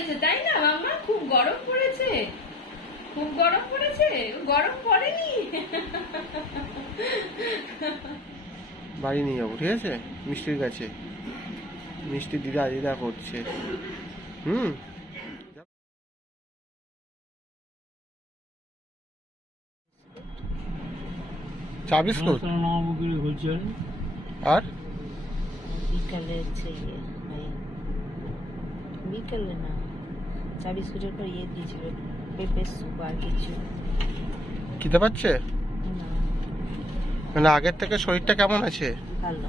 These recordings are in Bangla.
পড়েছে তাই না মামা খুব গরম পড়েছে। খুব গরম পড়েছে? গরম পড়েনি? বাড়ি নিয়ে যাব ঠিক আছে? মিষ্টির কাছে। মিষ্টি দিদা দিদা করছে। হুম? চা বিস্কুট? নবমুখী আর? বিকালে ইয়ে বিকালে না। চা বিস্কুটের পর ইয়ে দিয়েছিল পেঁপের স্যুপ আর কিছু। খেতে পাচ্ছে? না। মানে আগের থেকে শরীরটা কেমন আছে? ভালো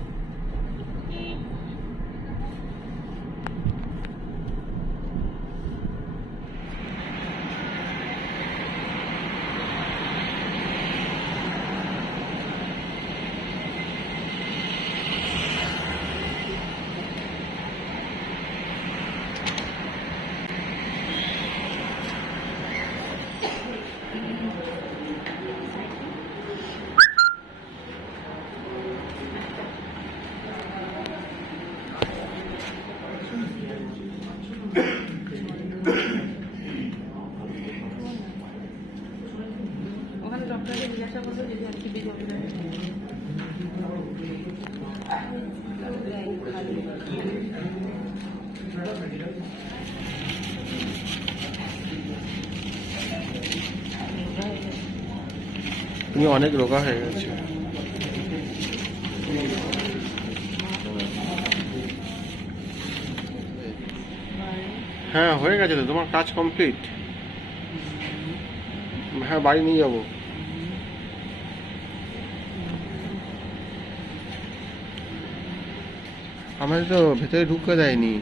ওখানে ডক্টরকে জিজ্ঞাসা করব যদি আর কি দিয়ে তুমি অনেক রোগা হয়ে গেছে। হ্যাঁ হয়ে গেছে তো, তোমার কাজ কমপ্লিট হ্যাঁ বাড়ি নিয়ে যাব। আমাদের তো ভেতরে ঢুকতে দেয়নি।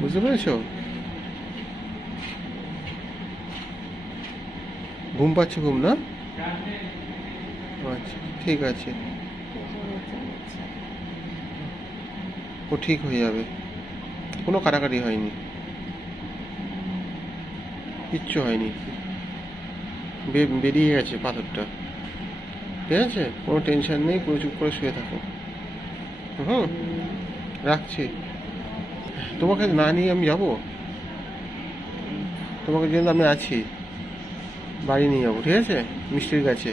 বুঝতে পেরেছ? ঘুম পাচ্ছে ঘুম, না? আচ্ছা ঠিক আছে। ও ঠিক হয়ে যাবে। কোনো কাটাকাটি হয়নি। কিচ্ছু হয়নি। বেরিয়ে গেছে পাথরটা। ঠিক আছে? কোনো টেনশন নেই পুরো চুপ করে শুয়ে থাকো। হুম, রাখছি। তোমাকে না নিয়ে আমি যাব? তোমাকে জন্য আমি আছি, বাড়ি নিয়ে যাব, ঠিক আছে? মিষ্টির কাছে।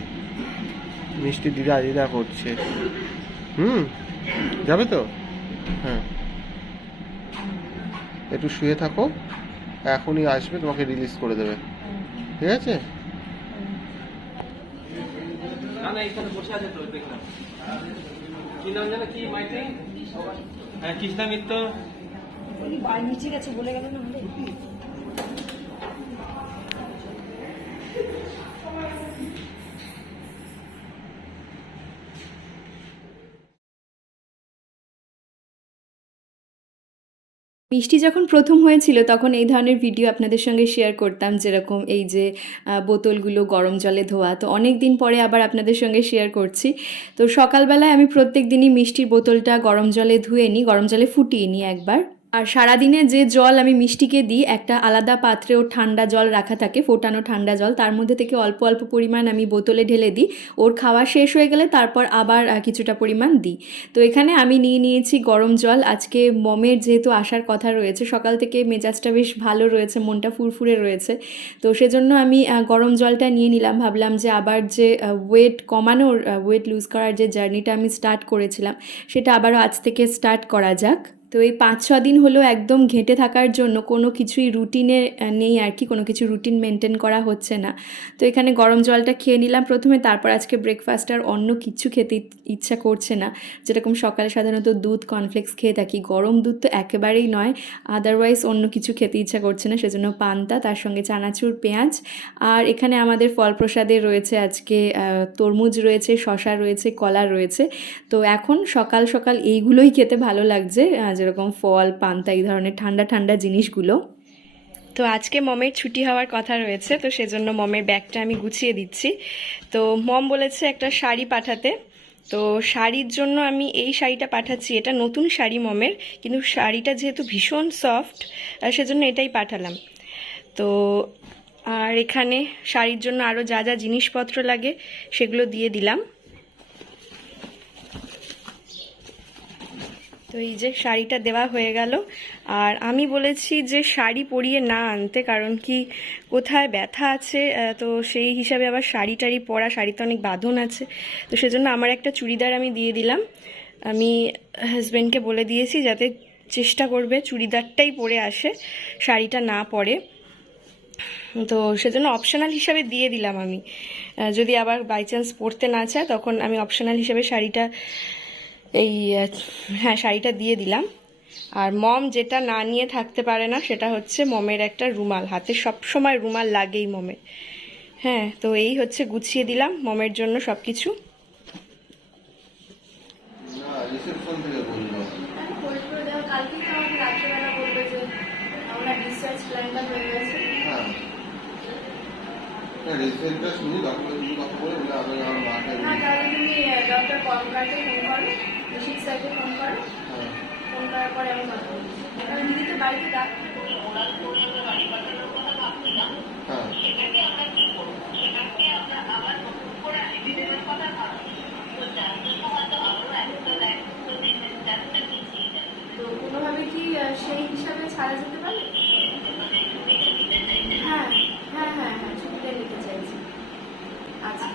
মিষ্টি দিদা দিদা করছে। হুম? যাবে তো? হ্যাঁ। একটু শুয়ে থাকো, এখনই আসবে, তোমাকে রিলিজ করে দেবে। ঠিক আছে? কি নাম জানো? কি হ্যাঁ কৃষ্ণা মিত্র। মিষ্টি যখন প্রথম হয়েছিল, তখন এই ধরনের ভিডিও আপনাদের সঙ্গে শেয়ার করতাম, যেরকম এই যে বোতলগুলো গরম জলে ধোয়া। তো অনেক দিন পরে আবার আপনাদের সঙ্গে শেয়ার করছি। তো সকালবেলায় আমি প্রত্যেক দিনই মিষ্টির বোতলটা গরম জলে ধুয়ে নিই গরম জলে ফুটিয়ে নিই একবার। আর সারাদিনে যে জল আমি মিষ্টিকে দিই, একটা আলাদা পাত্রে ওর ঠান্ডা জল রাখা থাকে, ফোটানো ঠান্ডা জল, তার মধ্যে থেকে অল্প অল্প পরিমাণ আমি বোতলে ঢেলে দিই। ওর খাওয়া শেষ হয়ে গেলে তারপর আবার কিছুটা পরিমাণ দিই। তো এখানে আমি নিয়ে নিয়েছি গরম জল। আজকে মমের যেহেতু আসার কথা রয়েছে, সকাল থেকে মেজাজটা বেশ ভালো রয়েছে, মনটা ফুরফুরে রয়েছে। তো সেজন্য আমি গরম জলটা নিয়ে নিলাম। ভাবলাম যে আবার যে ওয়েট কমানোর ওয়েট লুজ করার যে জার্নিটা আমি স্টার্ট করেছিলাম, সেটা আবারও আজ থেকে স্টার্ট করা যাক। তো এই পাঁচ, ছ দিন হলো একদম ঘেঁটে থাকার জন্য কোনো কিছুই রুটিনে নেই আর কি, কোনো কিছু রুটিন মেনটেন করা হচ্ছে না। তো এখানে গরম জলটা খেয়ে নিলাম প্রথমে, তারপর আজকে ব্রেকফাস্ট আর অন্য কিছু খেতে ইচ্ছা করছে না। যেরকম সকালে সাধারণত দুধ কর্নফ্লেক্স খেয়ে থাকি, গরম দুধ তো একেবারেই নয় আদারওয়াইজ অন্য কিছু খেতে ইচ্ছা করছে না, সেজন্য পান্তা, তার সঙ্গে চানাচুর, পেঁয়াজ, আর এখানে আমাদের ফল প্রসাদে রয়েছে আজকে তরমুজ রয়েছে শশা রয়েছে, কলা রয়েছে। তো এখন সকাল সকাল এইগুলোই খেতে ভালো লাগছে যেরকম ফল, পান্তা, এই ধরনের ঠান্ডা ঠান্ডা জিনিসগুলো। তো আজকে মমের ছুটি হওয়ার কথা রয়েছে, তো সেজন্য মমের ব্যাগটা আমি গুছিয়ে দিচ্ছি। তো মম বলেছে একটা শাড়ি পাঠাতে। তো শাড়ির জন্য আমি এই শাড়িটা পাঠাচ্ছি। এটা নতুন শাড়ি মমের, কিন্তু শাড়িটা যেহেতু ভীষণ সফট সেজন্য এটাই পাঠালাম। তো আর এখানে শাড়ির জন্য আরও যা যা জিনিসপত্র লাগে, সেগুলো দিয়ে দিলাম। তো এই যে শাড়িটা দেওয়া হয়ে গেল। আর আমি বলেছি যে শাড়ি পরিয়ে না আনতে, কারণ কি কোথায় ব্যথা আছে তো সেই হিসাবে আবার শাড়ি টাড়ি পরা, শাড়িতে অনেক বাঁধন আছে। তো সেজন্য আমার একটা চুড়িদার আমি দিয়ে দিলাম। আমি হাজব্যান্ডকে বলে দিয়েছি যাতে চেষ্টা করবে চুড়িদারটাই পরে আসে, শাড়িটা না পরে। তো সেজন্য অপশনাল হিসাবে দিয়ে দিলাম আমি। যদি আবার বাই চান্স পরতে না চায়, তখন আমি অপশনাল হিসাবে শাড়িটা এই হ্যাঁ শাড়িটা দিয়ে দিলাম। আর মম যেটা না নিয়ে থাকতে পারে না সেটা হচ্ছে মমের একটা রুমাল হাতে। সব সময় রুমাল লাগেই মমের। হ্যাঁ তো এই হচ্ছে গুছিয়ে দিলাম মমের জন্য সব কিছু না রিসেপশন থেকে বলল। হ্যাঁ না রিসেন্টটা শুনি ডক্টর কথা বলে বলে আমি আমার মাকে তাহলে তুমি ডক্টর ফোন করো। স্যারকে ফোন করো। ফোন করার পরে আমি কথা বলছি। কারণ দিদি তো বাড়িতে ডাক। হ্যাঁ। তো কোনোভাবে কি সেই হিসাবে ছাড়া যেতে পারে হ্যাঁ হ্যাঁ হ্যাঁ হ্যাঁ ছুটিটা নিতে চাইছি আচ্ছা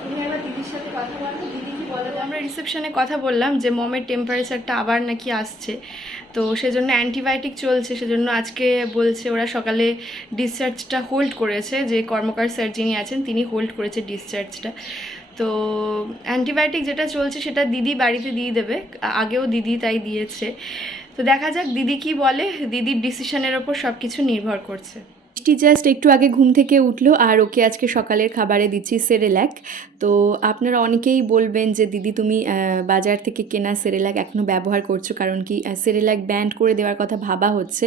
তুমি একবার দিদির সাথে কথা বলো দিদি কি বলে আমরা কথা বললাম যে মমের টেম্পারেচারটা আবার নাকি আসছে। তো সেজন্য অ্যান্টিবায়োটিক চলছে, সেজন্য আজকে বলছে ওরা সকালে ডিসচার্জটা হোল্ড করেছে, যে কর্মকার স্যার যিনি আছেন, তিনি হোল্ড করেছে ডিসচার্জটা তো অ্যান্টিবায়োটিক যেটা চলছে, সেটা দিদি বাড়িতে দিয়ে দেবে, আগেও দিদি তাই দিয়েছে। তো দেখা যাক দিদি কি বলে, দিদির ডিসিশনের ওপর সব কিছু নির্ভর করছে। মিষ্টি জাস্ট একটু আগে ঘুম থেকে উঠল আর ওকে আজকে সকালের খাবারে দিচ্ছি সেরেল্যাক তো আপনারা অনেকেই বলবেন যে দিদি তুমি বাজার থেকে কেনা সেরেল্যাক এখনও ব্যবহার করছ কারণ কি সেরেল্যাক ব্যান্ড করে দেওয়ার কথা ভাবা হচ্ছে।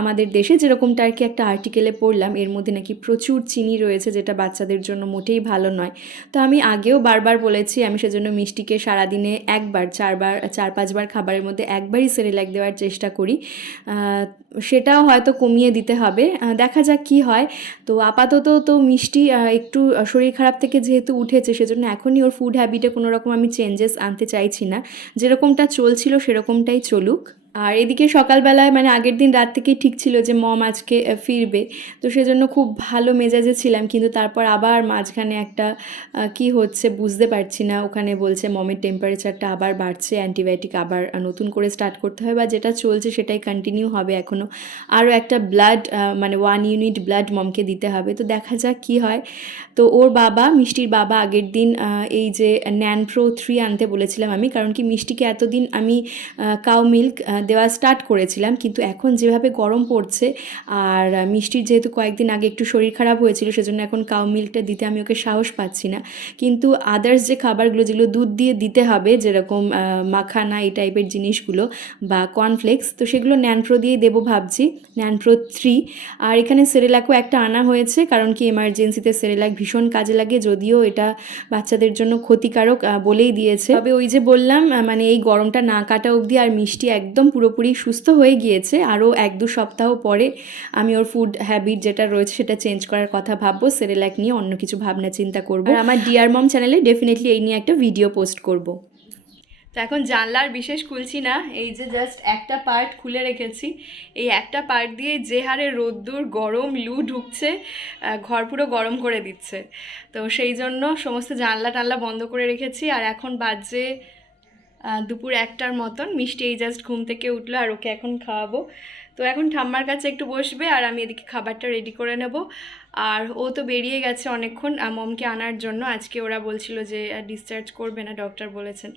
আমাদের দেশে যেরকমটা আর কি একটা আর্টিকেলে পড়লাম এর মধ্যে নাকি প্রচুর চিনি রয়েছে যেটা বাচ্চাদের জন্য মোটেই ভালো নয়। তো আমি আগেও বারবার বলেছি আমি সেজন্য মিষ্টিকে সারাদিনে একবার চারবার চার পাঁচবার খাবারের মধ্যে একবারই সেরেল্যাক দেওয়ার চেষ্টা করি। সেটাও হয়তো কমিয়ে দিতে হবে। আহ, দেখা যাক কি হয়। তো আপাতত তো মিষ্টি একটু শরীর খারাপ থেকে যেহেতু উঠেছে, সেজন্য এখনই ওর ফুড হ্যাবিটে কোনো রকম আমি চেঞ্জেস আনতে চাইছি না। যেরকমটা চলছিল সেরকমটাই চলুক। আর এদিকে সকালবেলায় মানে আগের দিন রাত থেকেই ঠিক ছিল যে মম আজকে ফিরবে। তো সেজন্য খুব ভালো মেজাজে ছিলাম, কিন্তু তারপর আবার মাঝখানে একটা কি হচ্ছে বুঝতে পারছি না। ওখানে বলছে মমের টেম্পারেচারটা আবার বাড়ছে অ্যান্টিবায়োটিক আবার নতুন করে স্টার্ট করতে হয় বা যেটা চলছে সেটাই কন্টিনিউ হবে এখনও আরও একটা ব্লাড মানে ওয়ান ইউনিট ব্লাড মমকে দিতে হবে। তো দেখা যাক কি হয়। তো ওর বাবা, মিষ্টির বাবা আগের দিন এই যে ন্যানপ্রো থ্রি আনতে বলেছিলাম আমি, কারণ কি মিষ্টিকে এতদিন আমি কাউ মিল্ক দেওয়া স্টার্ট করেছিলাম, কিন্তু এখন যেভাবে গরম পড়ছে আর মিষ্টির যেহেতু কয়েকদিন আগে একটু শরীর খারাপ হয়েছিল, সেজন্য এখন কাউ মিল্কটা দিতে আমি ওকে সাহস পাচ্ছি না। কিন্তু আদার্স যে খাবারগুলো, যেগুলো দুধ দিয়ে দিতে হবে, যেরকম মাখানা এই টাইপের জিনিসগুলো বা কর্নফ্লেক্স তো সেগুলো ন্যানপ্রো দিয়েই দেবো ভাবছি ন্যানপ্রো থ্রি আর এখানে সেরেলাকও একটা আনা হয়েছে, কারণ কি এমার্জেন্সিতে সেরেলাক ভীষণ কাজে লাগে, যদিও এটা বাচ্চাদের জন্য ক্ষতিকারক বলেই দিয়েছে। তবে ওই যে বললাম মানে এই গরমটা না কাটা অবধি আর মিষ্টি একদম পুরোপুরি সুস্থ হয়ে গিয়েছে। আরও এক দু সপ্তাহ পরে আমি ওর ফুড হ্যাবিট যেটা রয়েছে সেটা চেঞ্জ করার কথা ভাববো সেরেলাক নিয়ে অন্য কিছু ভাবনা চিন্তা করব। আর আমার ডিয়ার মম চ্যানেলে ডেফিনেটলি এই নিয়ে একটা ভিডিও পোস্ট করব। তো এখন জানলার বিশেষ খুলছি না এই যে জাস্ট একটা পার্ট খুলে রেখেছি। এই একটা পার্ট দিয়ে যে হারে রোদ্দুর গরম লু ঢুকছে ঘর পুরো গরম করে দিচ্ছে। তো সেই জন্য সমস্ত জানলা টানলা বন্ধ করে রেখেছি আর এখন বাজে দুপুর একটার মতন। মিষ্টি এই জাস্ট ঘুম থেকে উঠল আর ওকে এখন খাওয়াবো। তো এখন ঠাম্মার কাছে একটু বসবে আর আমি এদিকে খাবারটা রেডি করে নেব। আর ও তো বেরিয়ে গেছে অনেকক্ষণ মমকে আনার জন্য। আজকে ওরা বলছিল যে ডিসচার্জ করবে না ডক্টর বলেছেন।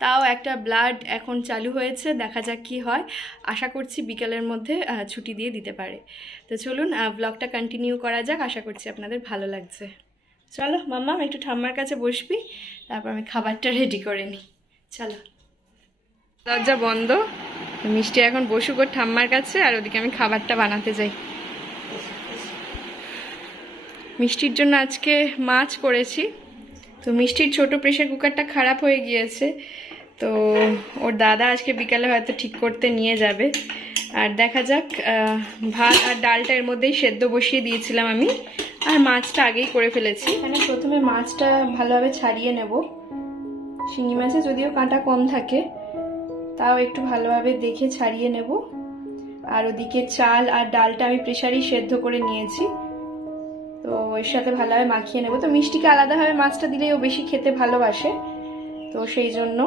তাও একটা ব্লাড এখন চালু হয়েছে, দেখা যাক কি হয়। আশা করছি বিকেলের মধ্যে ছুটি দিয়ে দিতে পারে। তো চলুন ব্লগটা কন্টিনিউ করা যাক। আশা করছি আপনাদের ভালো লাগছে। চলো মাম্মা, একটু ঠাম্মার কাছে বসবি, তারপর আমি খাবারটা রেডি করে নিই। চলো। দরজা বন্ধ। মিষ্টি এখন বসুক ওর ঠাম্মার কাছে, আর ওদিকে আমি খাবারটা বানাতে যাই। মিষ্টির জন্য আজকে মাছ করেছি। তো মিষ্টির ছোট প্রেশার কুকারটা খারাপ হয়ে গিয়েছে। তো ওর দাদা আজকে বিকালে হয়তো ঠিক করতে নিয়ে যাবে। আর দেখা যাক ভাত আর ডালটা এর মধ্যেই সেদ্ধ বসিয়ে দিয়েছিলাম আমি। আর মাছটা আগেই করে ফেলেছি। এখানে প্রথমে মাছটা ভালোভাবে ছাড়িয়ে নেব। শিঙি মাছে যদিও কাঁটা কম থাকে, তাও একটু ভালোভাবে দেখে ছাড়িয়ে নেব। আর ওদিকে চাল আর ডালটা আমি প্রেশারই সেদ্ধ করে নিয়েছি। তো ওর সাথে ভালোভাবে মাখিয়ে নেব। তো মিষ্টিকে আলাদাভাবে মাছটা দিলেই ও বেশি খেতে ভালোবাসে। তো সেই জন্য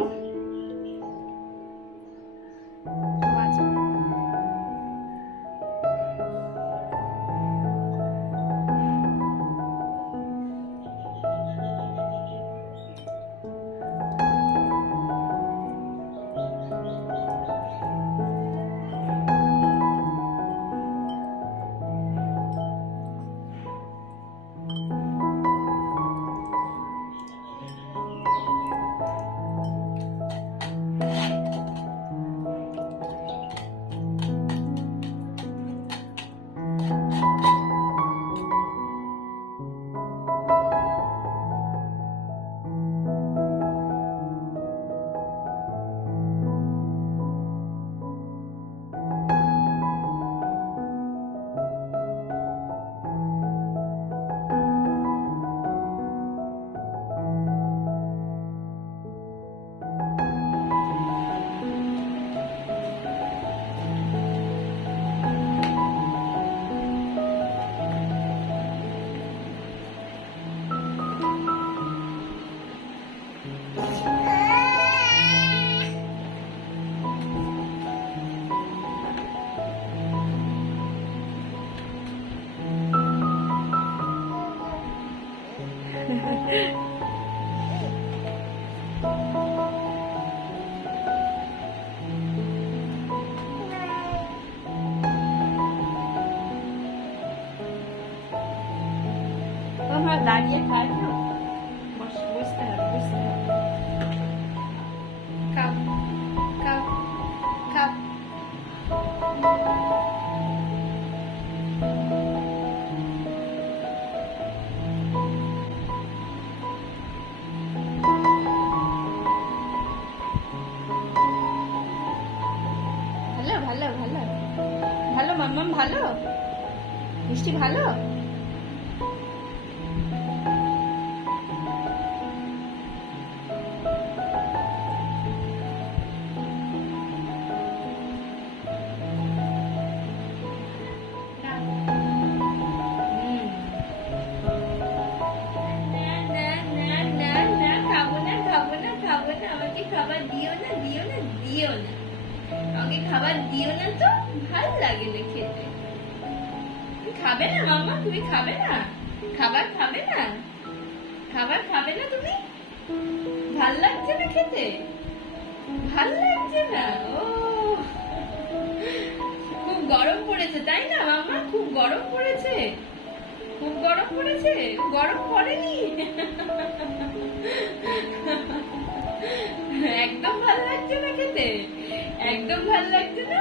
ভালো? খাবে না মামা তুমি খাবে না? খাবার খাবে না? খাবার খাবে না তুমি? ভালো লাগছে না খেতে? ভালো লাগছে না? ও, খুব গরম পড়েছে, তাই না মামা খুব গরম পড়েছে। খুব গরম পড়েছে? গরম পড়েনি? একদম ভালো লাগছে না খেতে? একদম ভালো লাগছে না?